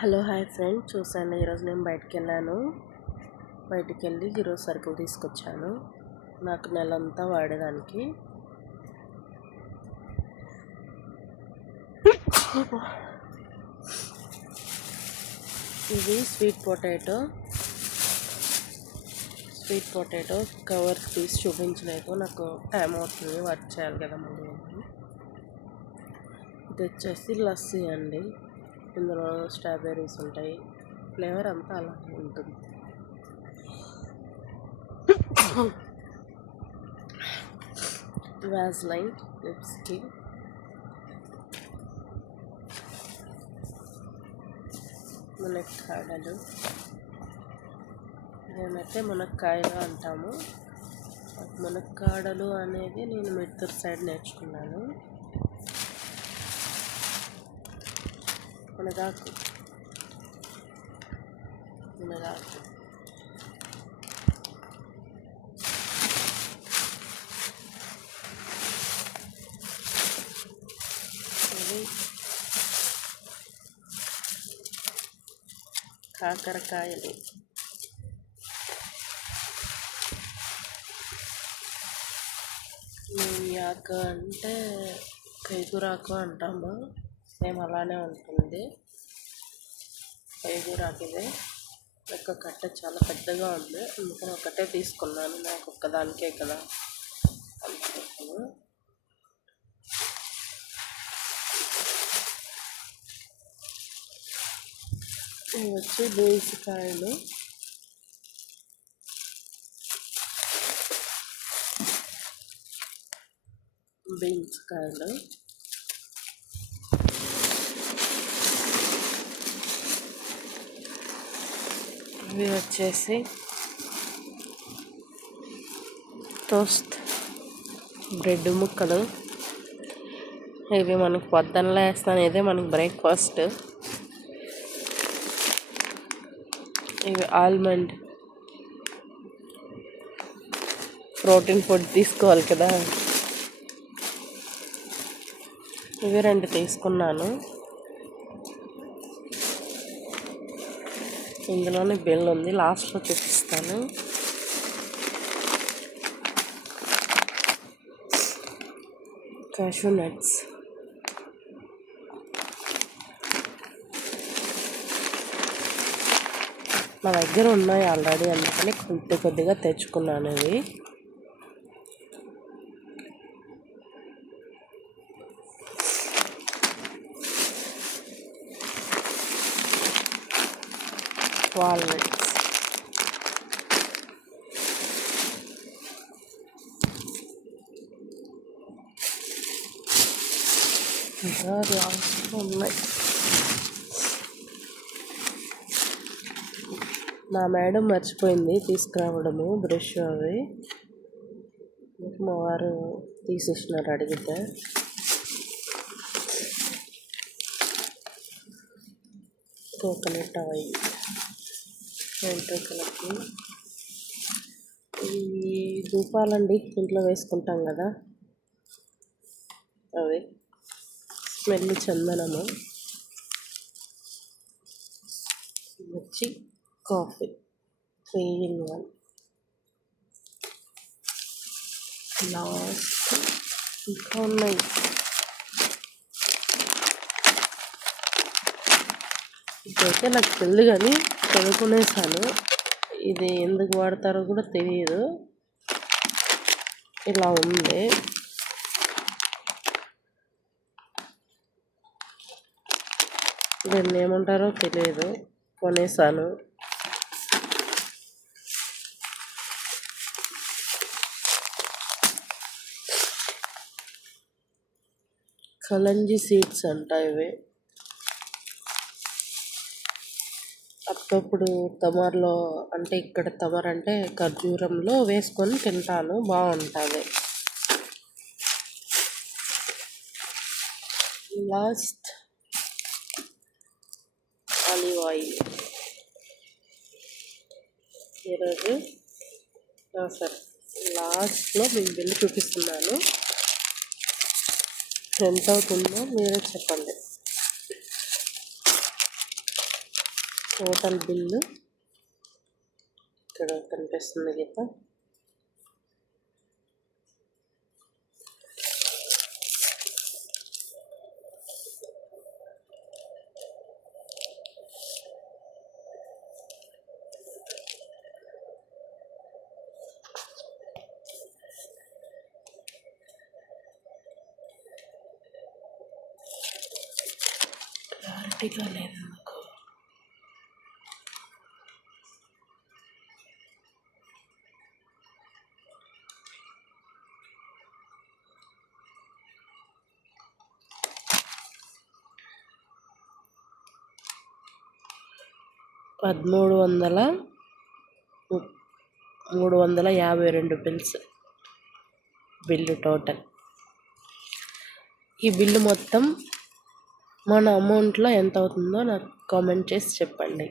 Hello hi friend, చూసాను ఈరోజు నేను బయటికి వెళ్ళి ఈరోజు సరుకులు తీసుకొచ్చాను నాకు నెలంతా వాడేదానికి. ఇది స్వీట్ పొటాటో కవర్ తీసి చూపించలేదు, నాకు టైం అవుతుంది, వర్క్ చేయాలి కదా మళ్ళీ. ఇది వచ్చేసి లస్సీ అండి, ఇందులో స్ట్రాబెర్రీస్ ఉంటాయి, ఫ్లేవర్ అంతా అలాగే ఉంటుంది. వ్యాజ్లైన్ లిప్స్కి, మునక్కాడలు, మేమైతే మునక్కాయలు అంటాము. మునక్కాడలు అనేది నేను మిడ్తూర్ సైడ్ నేర్చుకున్నాను. మునగాకు ఇది కాకరకాయలు, యాక్ అంటే కైగురాకు అంటాము, సేమ్ అలానే ఉంటుంది. కైగురాకు ఇదే ఒక కట్ట చాలా పెద్దగా ఉంది, అందుకని ఒకటే తీసుకున్నాను, నాకు ఒక్కదానికే కదా అనుకుంటున్నాను. ఇవి వచ్చి బీన్స్కాయలు, ఇవి వచ్చేసి టోస్ట్ బ్రెడ్ ముక్కలు, ఇవి మనకు పొద్దున్నలో వేస్తాను, ఇదే మనకి బ్రేక్ఫాస్ట్. ఇవి ఆల్మండ్ ప్రోటీన్ ఫుడ్ తీసుకోవాలి కదా, ఇవి 2 తీసుకున్నాను. ఇందులోనే బిల్ ఉంది, లాస్ట్లో చూపిస్తాను. క్యాషూ నట్స్, నా దగ్గర ఉన్నాయి ఆల్రెడీ, అందుకని కొద్దిగా తెచ్చుకున్నాను. ఇవి వాల్నట్స్, ఉన్నాయి. నా మేడం మర్చిపోయింది తీసుకురావడము బ్రష్ అవి, మా వారు తీసేసినారు అడిగితే. కోకోనట్ ఆయిల్ వెంట్రుకలకి, ఈ ధూపాలండి ఇంట్లో వేసుకుంటాం కదా అవి, స్మెల్ చందనము, వచ్చి కాఫీ 3-in-1, లాస్ట్ ఇంకా ఉన్నాయి. ఇదైతే నాకు తెలియదు కానీ చదువుకునేసాను, ఇది ఎందుకు వాడతారో కూడా తెలియదు, ఇలా ఉంది. దీన్ని ఏమంటారో తెలియదు, కొనేసాను. కలంజీ సీడ్స్ అంట ఇవి, అప్పుడప్పుడు తమర్లో అంటే ఇక్కడ తమర్ అంటే ఖర్జూరంలో వేసుకొని తింటాను, బాగుంటుంది. లాస్ట్ ఆలివ్ ఆయిల్, ఈరోజు సరే లాస్ట్లో మీకు బిల్లు చూపిస్తున్నాను, ఎంత అవుతుందో మీరే చెప్పండి. టోటల్ బిల్లు ఇక్కడ కనిపిస్తుంది కదా. క్లారిటీగా లేదు నాకు. $1,352 బిల్లు టోటల్. ఈ బిల్లు మొత్తం మన అమౌంట్లో ఎంత అవుతుందో నాకు కామెంట్ చేసి చెప్పండి.